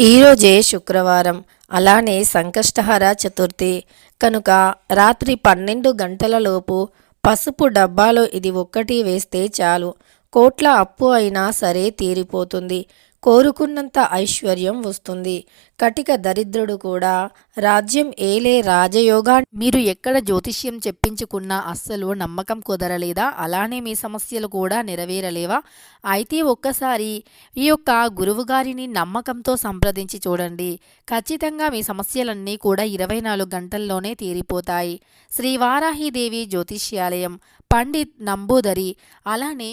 ఈరోజే శుక్రవారం. అలానే సంకష్టహర చతుర్థి. కనుక రాత్రి పన్నెండు గంటలలోపు పసుపు డబ్బాలో ఇది ఒక్కటి వేస్తే చాలు. కోట్ల అప్పు అయినా సరే తీరిపోతుంది. కోరుకున్నంత ఐశ్వర్యం వస్తుంది. కటిక దరిద్రుడు కూడా రాజ్యం ఏలే రాజయోగా. మీరు ఎక్కడ జ్యోతిష్యం చెప్పించుకున్నా అస్సలు నమ్మకం కుదరలేదా? అలానే మీ సమస్యలు కూడా నెరవేరలేవా? అయితే ఒక్కసారి ఈ యొక్క గురువుగారిని నమ్మకంతో సంప్రదించి చూడండి. ఖచ్చితంగా మీ సమస్యలన్నీ కూడా ఇరవై నాలుగు గంటల్లోనే తీరిపోతాయి. శ్రీ వారాహిదేవి జ్యోతిష్యాలయం పండిత్ నంబూదరి అలానే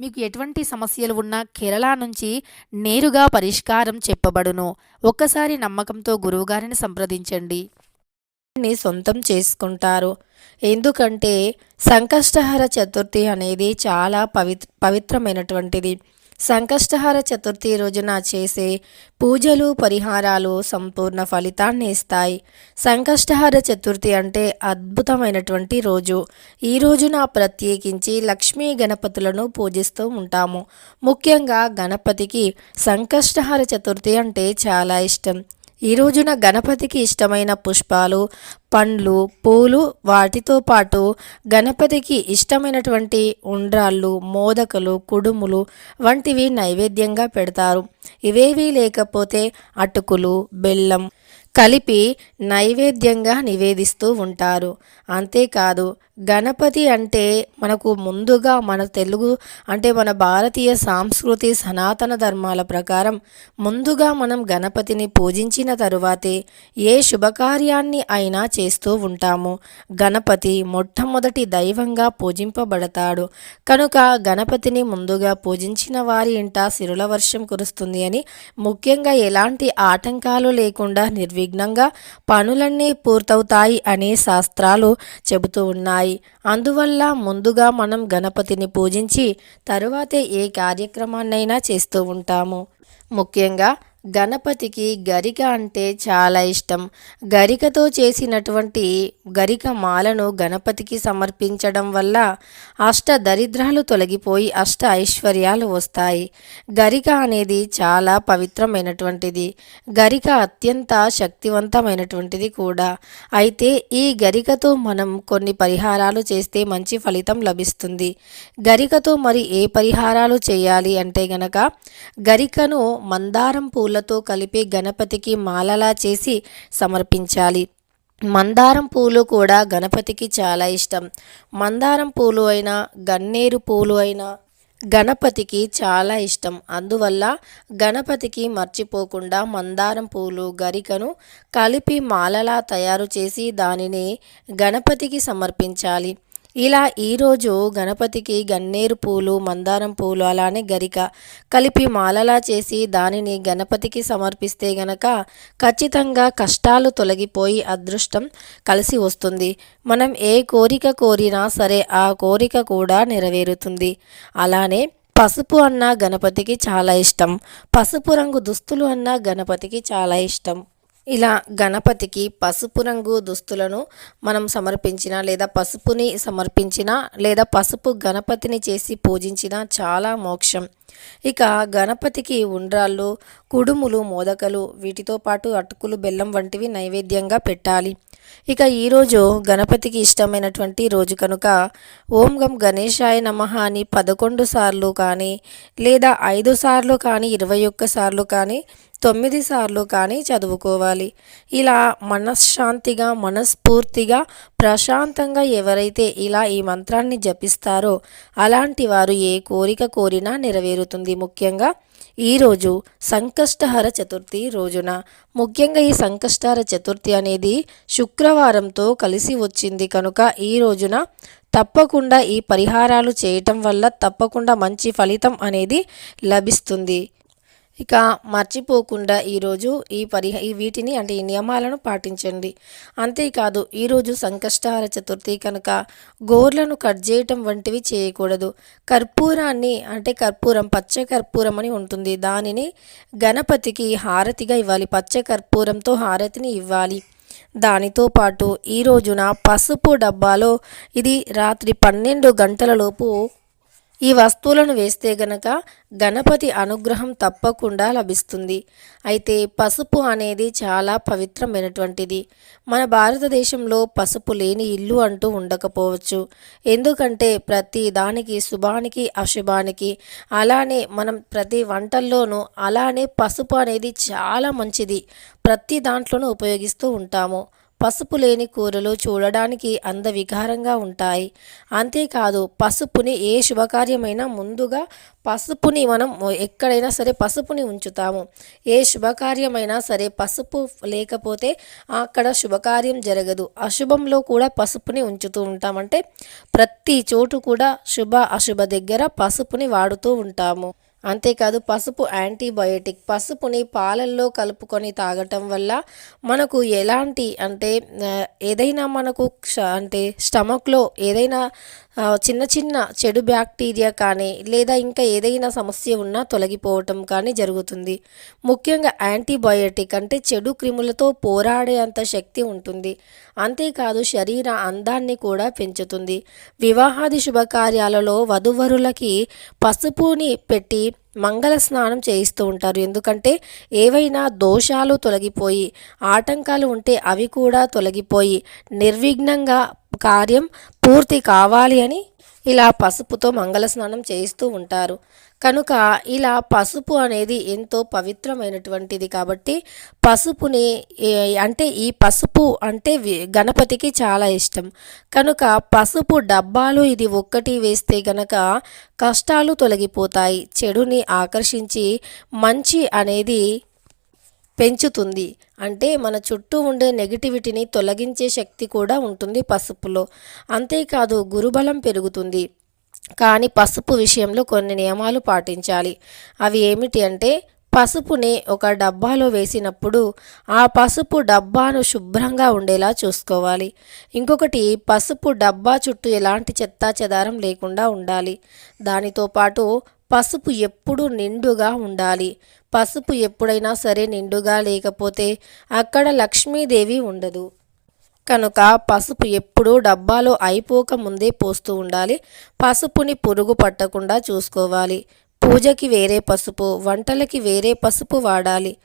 మీకు ఎటువంటి సమస్యలు ఉన్నా కేరళ నుంచి నేరుగా పరిష్కారం చెప్పబడును. ఒక్కసారి నమ్మకంతో గురువుగారిని సంప్రదించండి. సొంతం చేసుకుంటారు. ఎందుకంటే సంకష్టహర చతుర్థి అనేది చాలా పవిత్ర పవిత్రమైనటువంటిది. సంకష్టహర చతుర్థి రోజున చేసే పూజలు పరిహారాలు సంపూర్ణ ఫలితాన్ని ఇస్తాయి. సంకష్టహార చతుర్థి అంటే అద్భుతమైనటువంటి రోజు. ఈ రోజున ప్రత్యేకించి లక్ష్మీ గణపతులను పూజిస్తూ ఉంటాము. ముఖ్యంగా గణపతికి సంకష్టహర చతుర్థి అంటే చాలా ఇష్టం. ఈ రోజున గణపతికి ఇష్టమైన పుష్పాలు పండ్లు పూలు వాటితో పాటు గణపతికి ఇష్టమైనటువంటి ఉండ్రాళ్ళు మోదకలు కుడుములు వంటివి నైవేద్యంగా పెడతారు. ఇవేవీ లేకపోతే అటుకులు బెల్లం కలిపి నైవేద్యంగా నివేదిస్తూ ఉంటారు. అంతేకాదు గణపతి అంటే మనకు ముందుగా మన తెలుగు అంటే మన భారతీయ సాంస్కృతి సనాతన ధర్మాల ప్రకారం ముందుగా మనం గణపతిని పూజించిన తరువాతే ఏ శుభకార్యాన్ని అయినా చేస్తూ ఉంటాము. గణపతి మొట్టమొదటి దైవంగా పూజింపబడతాడు. కనుక గణపతిని ముందుగా పూజించిన వారి ఇంట సిరుల వర్షం కురుస్తుంది అని ముఖ్యంగా ఎలాంటి ఆటంకాలు లేకుండా నిర్విఘ్నంగా పనులన్నీ పూర్తవుతాయి అనే శాస్త్రాలు చెబుతూ ఉన్నాయి. అందువల్ల ముందుగా మనం గణపతిని పూజించి తరువాతే ఏ కార్యక్రమాన్నైనా చేస్తూ ఉంటాము. ముఖ్యంగా గణపతికి గరిక అంటే చాలా ఇష్టం. గరికతో చేసినటువంటి గరిక మాలను గణపతికి సమర్పించడం వల్ల అష్ట దరిద్రాలు తొలగిపోయి అష్ట ఐశ్వర్యాలు వస్తాయి. గరిక అనేది చాలా పవిత్రమైనటువంటిది. గరిక అత్యంత శక్తివంతమైనటువంటిది కూడా. అయితే ఈ గరికతో మనం కొన్ని పరిహారాలు చేస్తే మంచి ఫలితం లభిస్తుంది. గరికతో మరి ఏ పరిహారాలు చేయాలి అంటే గనక గరికను మందారం పూలు పూలతో కలిపి గణపతికి మాలలా చేసి సమర్పించాలి. మందారం పూలు కూడా గణపతికి చాలా ఇష్టం. మందారం పూలు అయినా గన్నేరు పూలు అయినా గణపతికి చాలా ఇష్టం. అందువల్ల గణపతికి మర్చిపోకుండా మందారం పూలు గరికను కలిపి మాలలా తయారు చేసి దానిని గణపతికి సమర్పించాలి. ఇలా ఈరోజు గణపతికి గన్నేరు పూలు మందారం పూలు అలానే గరిక కలిపి మాలలా చేసి దానిని గణపతికి సమర్పిస్తే గనక ఖచ్చితంగా కష్టాలు తొలగిపోయి అదృష్టం కలిసి వస్తుంది. మనం ఏ కోరిక కోరినా సరే ఆ కోరిక కూడా నెరవేరుతుంది. అలానే పసుపు అన్న గణపతికి చాలా ఇష్టం. పసుపు రంగు దుస్తులు అన్న గణపతికి చాలా ఇష్టం. ఇలా గణపతికి పసుపు రంగు దుస్తులను మనం సమర్పించిన లేదా పసుపుని సమర్పించిన లేదా పసుపు గణపతిని చేసి పూజించిన చాలా మోక్షం. ఇక గణపతికి ఉండ్రాళ్ళు కుడుములు మోదకలు వీటితో పాటు అటుకులు బెల్లం వంటివి నైవేద్యంగా పెట్టాలి. ఇక ఈరోజు గణపతికి ఇష్టమైనటువంటి రోజు కనుక ఓం గం గణేశాయ నమ అని పదకొండు సార్లు కానీ లేదా ఐదు సార్లు కానీ ఇరవై ఒక్క సార్లు కానీ తొమ్మిది సార్లు కానీ చదువుకోవాలి. ఇలా మనశ్శాంతిగా మనస్ఫూర్తిగా ప్రశాంతంగా ఎవరైతే ఇలా ఈ మంత్రాన్ని జపిస్తారో అలాంటి వారు ఏ కోరిక కోరినా నెరవేరుతుంది. ముఖ్యంగా ఈరోజు సంకష్టహర చతుర్థి రోజున. ముఖ్యంగా ఈ సంకష్టహర చతుర్థి అనేది శుక్రవారంతో కలిసి వచ్చింది కనుక ఈ రోజున తప్పకుండా ఈ పరిహారాలు చేయటం వల్ల తప్పకుండా మంచి ఫలితం అనేది లభిస్తుంది. ఇక మర్చిపోకుండా ఈరోజు ఈ పరిహ ఈ వీటిని అంటే ఈ నియమాలను పాటించండి. అంతేకాదు ఈరోజు సంకష్టహార చతుర్థి కనుక గోర్లను కట్ చేయటం వంటివి చేయకూడదు. కర్పూరాన్ని అంటే కర్పూరం పచ్చ కర్పూరం అని ఉంటుంది. దానిని గణపతికి హారతిగా ఇవ్వాలి. పచ్చ కర్పూరంతో హారతిని ఇవ్వాలి. దానితో పాటు ఈ రోజున పసుపు డబ్బాలో ఇది రాత్రి పన్నెండు గంటలలోపు ఈ వస్తువులను వేస్తే గనక గణపతి అనుగ్రహం తప్పకుండా లభిస్తుంది. అయితే పసుపు అనేది చాలా పవిత్రమైనటువంటిది. మన భారతదేశంలో పసుపు లేని ఇల్లు అంటూ ఉండకపోవచ్చు. ఎందుకంటే ప్రతి దానికి శుభానికి అశుభానికి అలానే మనం ప్రతి వంటల్లోనూ అలానే పసుపు అనేది చాలా మంచిది. ప్రతి దాంట్లోనూ ఉపయోగిస్తూ ఉంటాము. పసుపు లేని కూరలు చూడడానికి అందవికారంగా ఉంటాయి. అంతేకాదు పసుపుని ఏ శుభకార్యమైనా ముందుగా పసుపుని మనం ఎక్కడైనా సరే పసుపుని ఉంచుతాము. ఏ శుభకార్యమైనా సరే పసుపు లేకపోతే అక్కడ శుభకార్యం జరగదు. అశుభంలో కూడా పసుపుని ఉంచుతూ ఉంటామంటే ప్రతి చోటు కూడా శుభ అశుభ దగ్గర పసుపుని వాడుతూ ఉంటాము. అంతేకాదు పసుపు యాంటీబయోటిక్. పసుపుని పాలల్లో కలుపుకొని తాగటం వల్ల మనకు ఎలాంటి అంటే ఏదైనా మనకు అంటే స్టమక్లో ఏదైనా చిన్న చిన్న చెడు బ్యాక్టీరియా కానీ లేదా ఇంకా ఏదైనా సమస్య ఉన్నా తొలగిపోవటం కానీ జరుగుతుంది. ముఖ్యంగా యాంటీబయోటిక్ అంటే చెడు క్రిములతో పోరాడే అంత శక్తి ఉంటుంది. అంతేకాదు శరీర అందాన్ని కూడా పెంచుతుంది. వివాహాది శుభకార్యాలలో వధువరులకి పసుపుని పెట్టి మంగళ స్నానం చేయిస్తూ ఉంటారు. ఎందుకంటే ఏవైనా దోషాలు తొలగిపోయి ఆటంకాలు ఉంటే అవి కూడా తొలగిపోయి నిర్విఘ్నంగా కార్యం పూర్తి కావాలి అని ఇలా పసుపుతో మంగళ స్నానం చేయిస్తూ ఉంటారు. కనుక ఇలా పసుపు అనేది ఎంతో పవిత్రమైనటువంటిది కాబట్టి పసుపుని అంటే ఈ పసుపు అంటే గణపతికి చాలా ఇష్టం. కనుక పసుపు డబ్బాలు ఇది ఒక్కటి వేస్తే గనక కష్టాలు తొలగిపోతాయి. చెడుని ఆకర్షించి మంచి అనేది పెంచుతుంది. అంటే మన చుట్టూ ఉండే నెగిటివిటీని తొలగించే శక్తి కూడా ఉంటుంది పసుపులో. అంతేకాదు గురుబలం పెరుగుతుంది. కానీ పసుపు విషయంలో కొన్ని నియమాలు పాటించాలి. అవి ఏమిటి అంటే పసుపుని ఒక డబ్బాలో వేసినప్పుడు ఆ పసుపు డబ్బాను శుభ్రంగా ఉండేలా చూసుకోవాలి. ఇంకొకటి పసుపు డబ్బా చుట్టూ ఎలాంటి చెత్తా చెదారం లేకుండా ఉండాలి. దానితో పాటు పసుపు ఎప్పుడూ నిండుగా ఉండాలి. పసుపు ఎప్పుడైనా సరే నిండుగా లేకపోతే అక్కడ లక్ష్మీదేవి ఉండదు. కనుక పసుపు ఎప్పుడూ డబ్బాలో అయిపోక ముందే పోస్తూ ఉండాలి. పసుపుని పురుగు పట్టకుండా చూసుకోవాలి. పూజకి వేరే పసుపు వంటలకి వేరే పసుపు వాడాలి.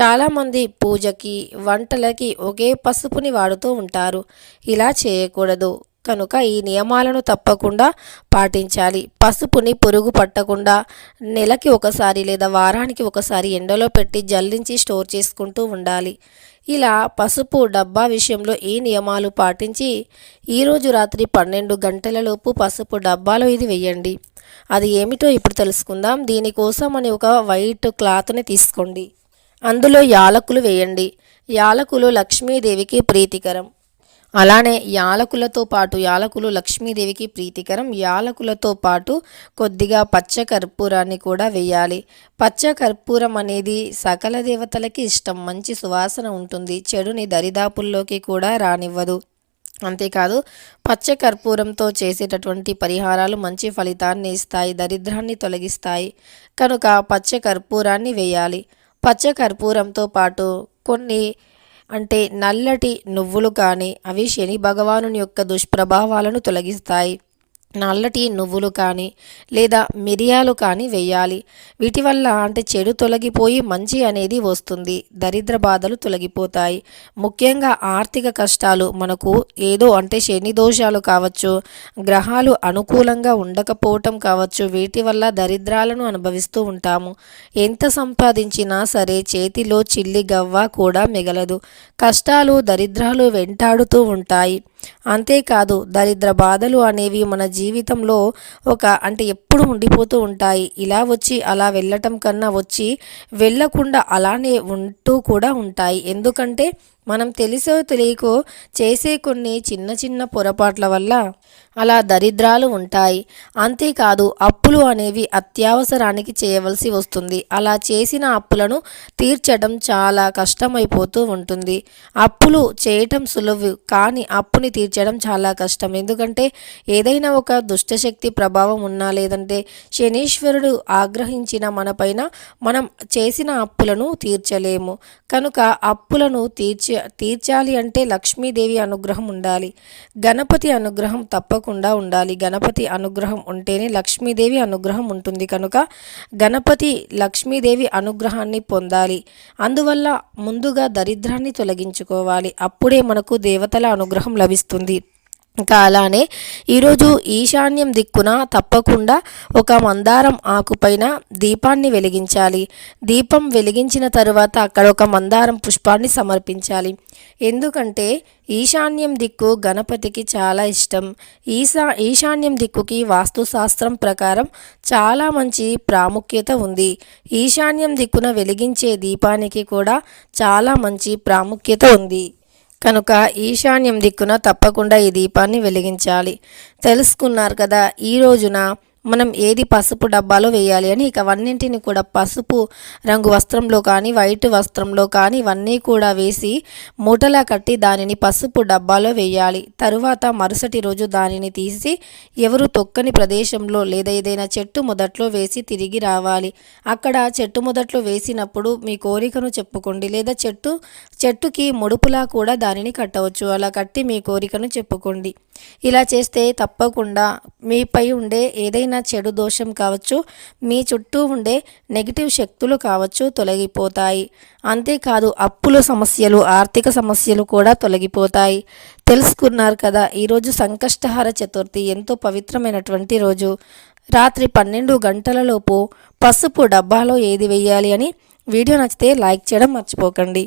చాలామంది పూజకి వంటలకి ఒకే పసుపుని వాడుతూ ఉంటారు. ఇలా చేయకూడదు. కనుక ఈ నియమాలను తప్పకుండా పాటించాలి. పసుపుని పురుగు పట్టకుండా నెలకి ఒకసారి లేదా వారానికి ఒకసారి ఎండలో పెట్టి జల్లించి స్టోర్ చేసుకుంటూ ఉండాలి. ఇలా పసుపు డబ్బా విషయంలో ఈ నియమాలు పాటించి ఈరోజు రాత్రి పన్నెండు గంటలలోపు పసుపు డబ్బాలో ఇది వేయండి. అది ఏమిటో ఇప్పుడు తెలుసుకుందాం. దీనికోసం అని ఒక వైట్ క్లాత్ని తీసుకోండి. అందులో యాలకులు వేయండి. యాలకులు లక్ష్మీదేవికి ప్రీతికరం. అలానే యాలకులతో పాటు యాలకులు లక్ష్మీదేవికి ప్రీతికరం. యాలకులతో పాటు కొద్దిగా పచ్చ కర్పూరాన్ని కూడా వేయాలి. పచ్చ కర్పూరం అనేది సకల దేవతలకి ఇష్టం. మంచి సువాసన ఉంటుంది. చెడుని దరిదాపుల్లోకి కూడా రానివ్వదు. అంతేకాదు పచ్చ కర్పూరంతో చేసేటటువంటి పరిహారాలు మంచి ఫలితాన్ని ఇస్తాయి దరిద్రాన్ని తొలగిస్తాయి. కనుక పచ్చ కర్పూరాన్ని వేయాలి. పచ్చ కర్పూరంతో పాటు కొన్ని అంటే నల్లటి నువ్వులు కానీ అవి శని భగవాను యొక్క దుష్ప్రభావాలను తొలగిస్తాయి. నల్లటి నువ్వులు కానీ లేదా మిరియాలు కానీ వేయాలి. వీటి వల్ల అంటే చెడు తొలగిపోయి మంచి అనేది వస్తుంది. దరిద్ర బాధలు తొలగిపోతాయి. ముఖ్యంగా ఆర్థిక కష్టాలు మనకు ఏదో అంటే శని దోషాలు కావచ్చు గ్రహాలు అనుకూలంగా ఉండకపోవటం కావచ్చు వీటి వల్ల దరిద్రాలను అనుభవిస్తూ ఉంటాము. ఎంత సంపాదించినా సరే చేతిలో చిల్లి గవ్వ కూడా మిగలదు. కష్టాలు దరిద్రాలు వెంటాడుతూ ఉంటాయి. అంతేకాదు దరిద్ర బాధలు అనేవి మన జీవితంలో ఒక అంటే ఎప్పుడు ఉండిపోతూ ఉంటాయి. ఇలా వచ్చి అలా వెళ్ళటం కన్నా వచ్చి వెళ్ళకుండా అలానే ఉంటూ కూడా ఉంటాయి. ఎందుకంటే మనం తెలిసో తెలియకో చేసే కొన్ని చిన్న చిన్న పొరపాట్ల వల్ల అలా దరిద్రాలు ఉంటాయి. అంతేకాదు అప్పులు అనేవి అత్యవసరానికి చేయవలసి వస్తుంది. అలా చేసిన అప్పులను తీర్చడం చాలా కష్టమైపోతూ ఉంటుంది. అప్పులు చేయటం సులువు కానీ అప్పుని తీర్చడం చాలా కష్టం. ఎందుకంటే ఏదైనా ఒక దుష్టశక్తి ప్రభావం ఉన్నా లేదంటే శనీశ్వరుడు ఆగ్రహించిన మనపైన మనం చేసిన అప్పులను తీర్చలేము. కనుక అప్పులను తీర్చే తీర్చాలి అంటే లక్ష్మీదేవి అనుగ్రహం ఉండాలి. గణపతి అనుగ్రహం తప్పకుండా ఉండాలి. గణపతి అనుగ్రహం ఉంటేనే లక్ష్మీదేవి అనుగ్రహం ఉంటుంది. కనుక గణపతి లక్ష్మీదేవి అనుగ్రహాన్ని పొందాలి. అందువల్ల ముందుగా దరిద్రాన్ని తొలగించుకోవాలి. అప్పుడే మనకు దేవతల అనుగ్రహం లభిస్తుంది. ఇంకా అలానే ఈరోజు ఈశాన్యం దిక్కున తప్పకుండా ఒక మందారం ఆకుపైన దీపాన్ని వెలిగించాలి. దీపం వెలిగించిన తరువాత అక్కడ ఒక మందారం పుష్పాన్ని సమర్పించాలి. ఎందుకంటే ఈశాన్యం దిక్కు గణపతికి చాలా ఇష్టం. ఈశా ఈశాన్యం దిక్కుకి వాస్తుశాస్త్రం ప్రకారం చాలా మంచి ప్రాముఖ్యత ఉంది. ఈశాన్యం దిక్కున వెలిగించే దీపానికి కూడా చాలా మంచి ప్రాముఖ్యత ఉంది. కనుక ఈశాన్యం దిక్కున తప్పకుండా ఈ దీపాన్ని వెలిగించాలి. తెలుసుకున్నారు కదా ఈ రోజున మనం ఏది పసుపు డబ్బాలో వేయాలి అని ఇక అవన్నింటిని కూడా పసుపు రంగు వస్త్రంలో కానీ వైట్ వస్త్రంలో కానీ ఇవన్నీ కూడా వేసి మూటలా కట్టి దానిని పసుపు డబ్బాలో వేయాలి. తరువాత మరుసటి రోజు దానిని తీసి ఎవరు తొక్కని ప్రదేశంలో లేదా ఏదైనా చెట్టు మొదట్లో వేసి తిరిగి రావాలి. అక్కడ చెట్టు మొదట్లో వేసినప్పుడు మీ కోరికను చెప్పుకోండి. లేదా చెట్టు చెట్టుకి ముడుపులా కూడా దానిని కట్టవచ్చు. అలా కట్టి మీ కోరికను చెప్పుకోండి. ఇలా చేస్తే తప్పకుండా మీపై ఉండే ఏదైనా చెడు దోషం కావచ్చు మీ చుట్టూ ఉండే నెగిటివ్ శక్తులు కావచ్చు తొలగిపోతాయి. అంతేకాదు అప్పుల సమస్యలు ఆర్థిక సమస్యలు కూడా తొలగిపోతాయి. తెలుసుకున్నారు కదా ఈరోజు సంకష్టహార చతుర్థి ఎంతో పవిత్రమైనటువంటి రోజు. రాత్రి పన్నెండు గంటలలోపు పసుపు డబ్బాలో ఏది వేయాలి అని వీడియో నచ్చితే లైక్ చేయడం మర్చిపోకండి.